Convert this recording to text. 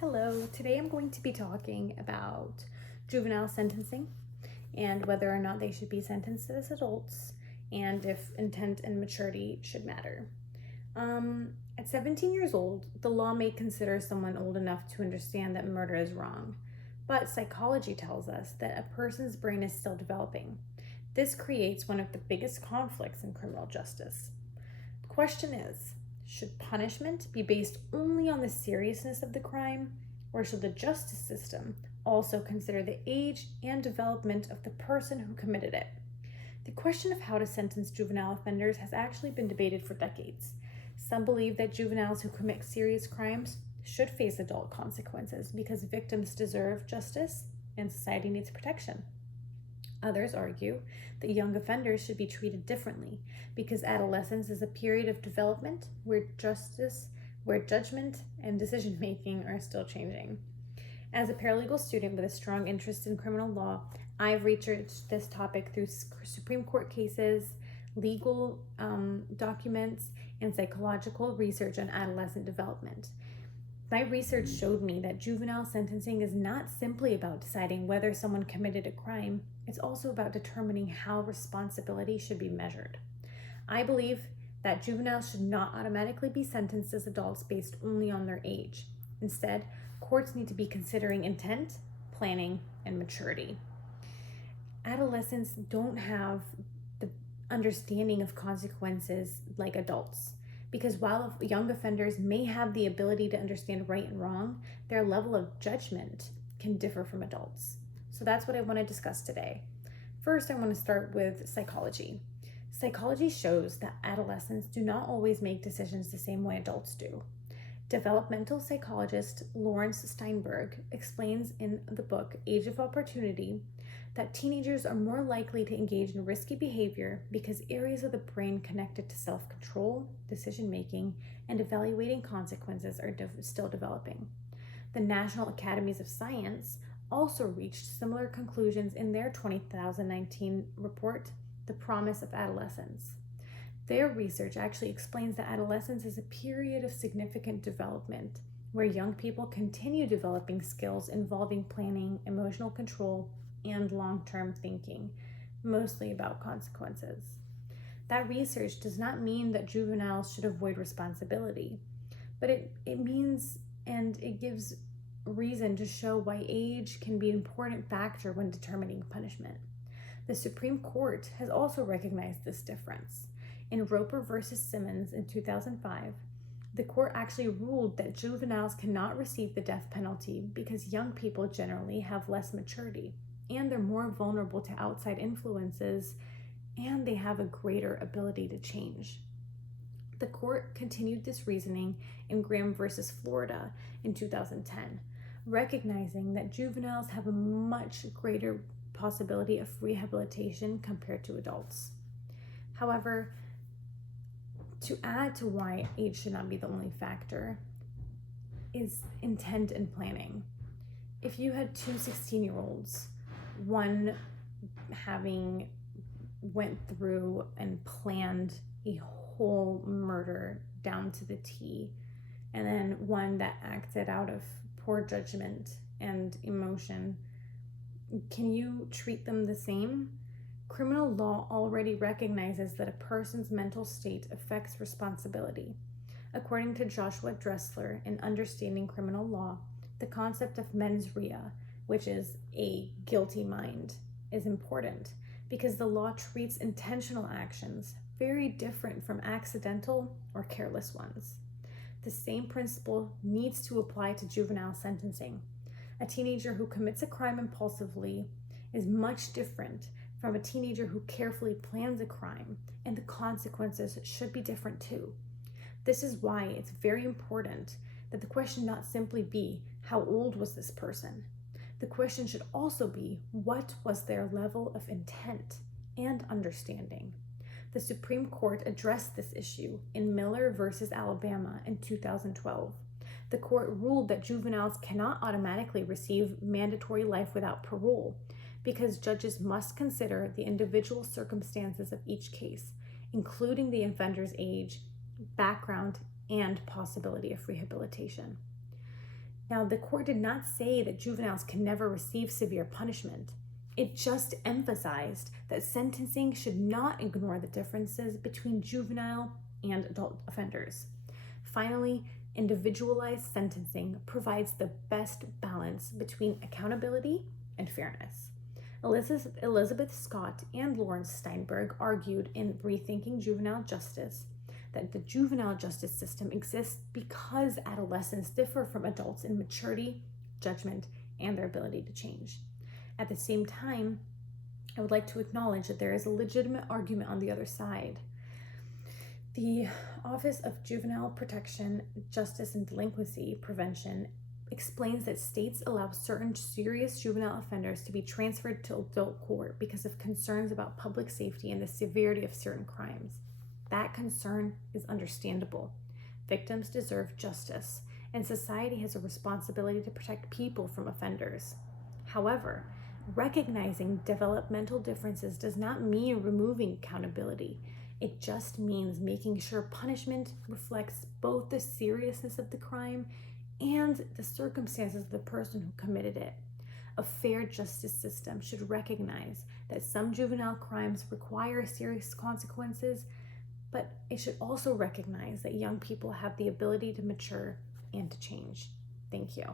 Hello, today I'm going to be talking about juvenile sentencing and whether or not they should be sentenced as adults and if intent and maturity should matter. At 17 years old, the law may consider someone old enough to understand that murder is wrong, but psychology tells us that a person's brain is still developing. This creates one of the biggest conflicts in criminal justice. The question is, should punishment be based only on the seriousness of the crime, or should the justice system also consider the age and development of the person who committed it? The question of how to sentence juvenile offenders has actually been debated for decades. Some believe that juveniles who commit serious crimes should face adult consequences because victims deserve justice and society needs protection. Others argue that young offenders should be treated differently because adolescence is a period of development where judgment and decision making are still changing. As a paralegal student with a strong interest in criminal law, I've researched this topic through Supreme Court cases, legal documents, and psychological research on adolescent development. My research showed me that juvenile sentencing is not simply about deciding whether someone committed a crime, it's also about determining how responsibility should be measured. I believe that juveniles should not automatically be sentenced as adults based only on their age. Instead, courts need to be considering intent, planning, and maturity. Adolescents don't have the understanding of consequences like adults. Because while young offenders may have the ability to understand right and wrong, their level of judgment can differ from adults. So that's what I want to discuss today. First, I want to start with psychology. Psychology shows that adolescents do not always make decisions the same way adults do. Developmental psychologist Lawrence Steinberg explains in the book Age of Opportunity that teenagers are more likely to engage in risky behavior because areas of the brain connected to self-control, decision-making, and evaluating consequences are still developing. The National Academies of Science also reached similar conclusions in their 2019 report, The Promise of Adolescence. Their research actually explains that adolescence is a period of significant development where young people continue developing skills involving planning, emotional control, and long-term thinking, mostly about consequences. That research does not mean that juveniles should avoid responsibility, but it means and it gives reason to show why age can be an important factor when determining punishment. The Supreme Court has also recognized this difference. In Roper versus Simmons in 2005, the court actually ruled that juveniles cannot receive the death penalty because young people generally have less maturity and they're more vulnerable to outside influences and they have a greater ability to change. The court continued this reasoning in Graham versus Florida in 2010, recognizing that juveniles have a much greater possibility of rehabilitation compared to adults. However, to add to why age should not be the only factor is intent and planning. If you had two 16-year-olds, one having went through and planned a whole murder down to the T, and then one that acted out of poor judgment and emotion, can you treat them the same? Criminal law already recognizes that a person's mental state affects responsibility. According to Joshua Dressler in Understanding Criminal Law, the concept of mens rea, which is a guilty mind, is important because the law treats intentional actions very different from accidental or careless ones. The same principle needs to apply to juvenile sentencing. A teenager who commits a crime impulsively is much different from a teenager who carefully plans a crime, and the consequences should be different too. This is why it's very important that the question not simply be, how old was this person? The question should also be, what was their level of intent and understanding? The Supreme Court addressed this issue in Miller versus Alabama in 2012. The court ruled that juveniles cannot automatically receive mandatory life without parole because judges must consider the individual circumstances of each case, including the offender's age, background, and possibility of rehabilitation. Now, the court did not say that juveniles can never receive severe punishment. It just emphasized that sentencing should not ignore the differences between juvenile and adult offenders. Finally, individualized sentencing provides the best balance between accountability and fairness. Elizabeth Scott and Lawrence Steinberg argued in Rethinking Juvenile Justice that the juvenile justice system exists because adolescents differ from adults in maturity, judgment, and their ability to change. At the same time, I would like to acknowledge that there is a legitimate argument on the other side. The Office of Juvenile Protection, Justice, and Delinquency Prevention explains that states allow certain serious juvenile offenders to be transferred to adult court because of concerns about public safety and the severity of certain crimes. That concern is understandable. Victims deserve justice, and society has a responsibility to protect people from offenders. However, recognizing developmental differences does not mean removing accountability. It just means making sure punishment reflects both the seriousness of the crime and the circumstances of the person who committed it. A fair justice system should recognize that some juvenile crimes require serious consequences, but it should also recognize that young people have the ability to mature and to change. Thank you.